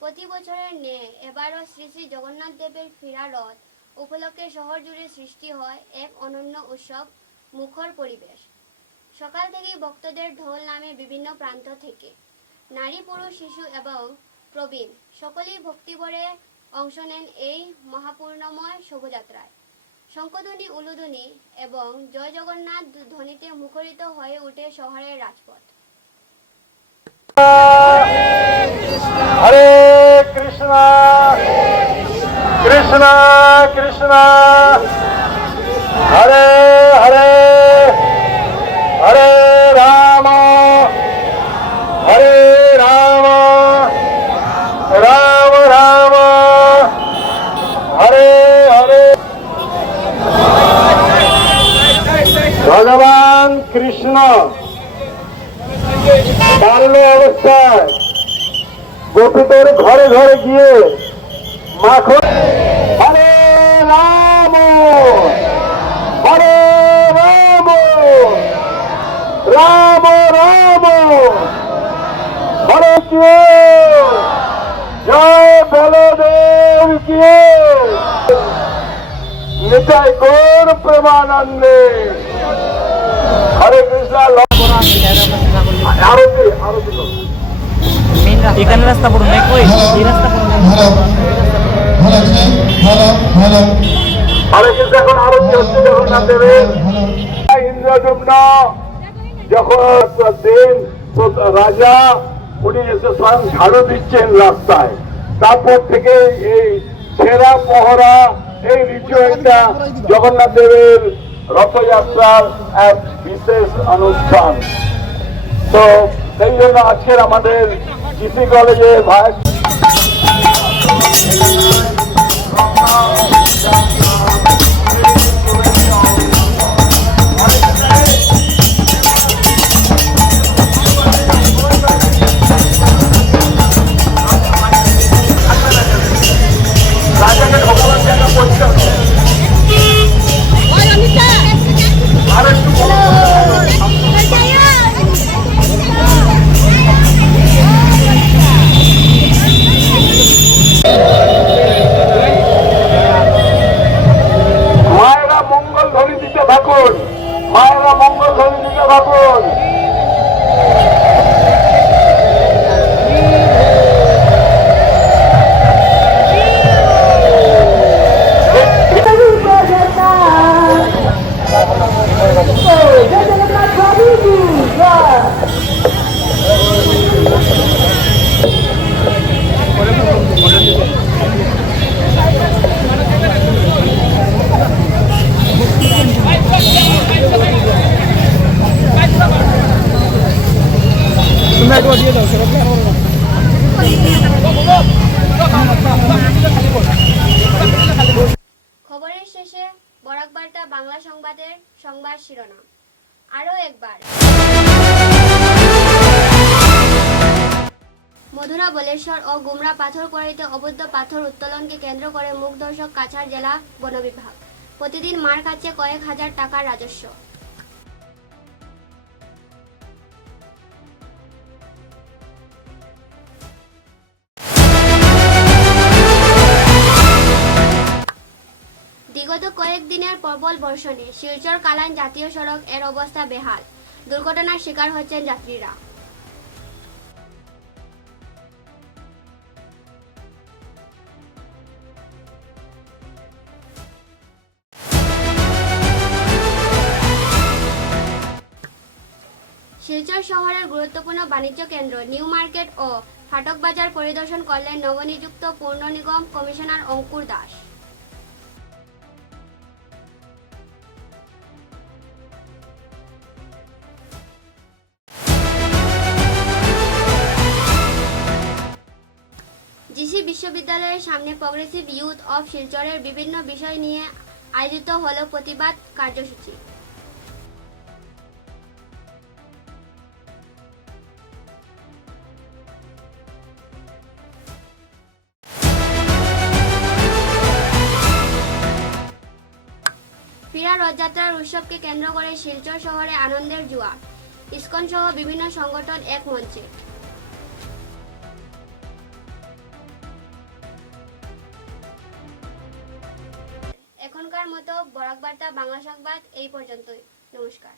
প্রতি বছরের ন্যায় এবারও শ্রী শ্রী জগন্নাথ দেবের ফেরা রথ উপলক্ষে শহর জুড়ে সৃষ্টি হয় এক অনন্য উৎসব মুখর পরিবেশ। সকাল থেকেই ভক্তদের ঢোল নামে বিভিন্ন প্রান্ত থেকে। নারী, পুরুষ, শিশু এবং প্রবীণ সকলেই ভক্তিভরে অংশ নেন এই মহাপূর্ণময় শোভাযাত্রায়। শঙ্খধ্বনি, উলুধ্বনি এবং জয় জগন্নাথ ধ্বনিতে মুখরিত হয়ে ওঠে শহরের রাজপথ। হরে কৃষ্ণ কৃষ্ণ কৃষ্ণ হরে হরে হরে রাম হরে রাম রাম রাম হরে হরে। ভগবান কৃষ্ণ বাল্য অবস্থায় গোপীদের ঘরে ঘরে গিয়ে মাখন হরে রাম হরে রাম রাম রাম হরে কে জয় বলদেব কে নিতাই গৌর প্রেমানন্দে। হরে কৃষ্ণ। আরতি আরতি এখানে রাস্তা পুরো নেই কই এই রাস্তা পুরো হরে কৃষ্ণ। এখন আরতি হচ্ছে জগন্নাথ দেবের। ইন্দ্রযুম্ন যখন দিন রাজা উনি এসে স্বয়ং ঝাড়ু দিচ্ছেন রাস্তায়, তারপর থেকে এই সেরা পহরা এই রিচুয়ালটা জগন্নাথ দেবের রথযাত্রার এক বিশেষ অনুষ্ঠান। তো সেই জন্য আজকের আমাদের জিসি কলেজে ভাইস রাজাকে ঢোকাবার জায়গা পরিষ্কার আর একটু মায়েরা মঙ্গল ধ্বনি দিতে থাকুন, মায়েরা মঙ্গল ধ্বনি দিতে থাকুন। খবরের শেষে বরাক বার্তা বাংলা সংবাদের সংবাদ শিরোনাম আরও একবার। মধুরা, বলেশ্বর ও গুমরা পাথর কোয়ারিতে অবৈধ পাথর উত্তোলনকে কেন্দ্র করে মুখ দর্শক কাছাড় জেলা বন বিভাগ। প্রতিদিন মার খাচ্ছে কয়েক হাজার টাকার রাজস্ব। বিগত কয়েকদিনের প্রবল বর্ষণে শিলচর কালাইন জাতীয় সড়ক এর অবস্থা বেহাল। দুর্ঘটনার শিকার হচ্ছেন যাত্রীরা। শিলচর শহরের গুরুত্বপূর্ণ বাণিজ্য কেন্দ্র নিউ মার্কেট ও ফাটক বাজার পরিদর্শন করলেন নবনিযুক্ত পৌর নিগম কমিশনার অঙ্কুর দাস। জিসি বিশ্ববিদ্যালয়ের সামনে প্রগ্রেসিভ ইউথ অফ শিলচরের বিভিন্ন বিষয় নিয়ে আয়োজিত হল প্রতিবাদ কার্যসূচি। ফিরা রথযাত্রার উৎসবকে কেন্দ্র করে শিলচর শহরে আনন্দের জোয়ার। ইসকন সহ বিভিন্ন সংগঠন এক মঞ্চে। এবারকার মতো বরাক বার্তা বাংলা সংবাদ এই পর্যন্তই। নমস্কার।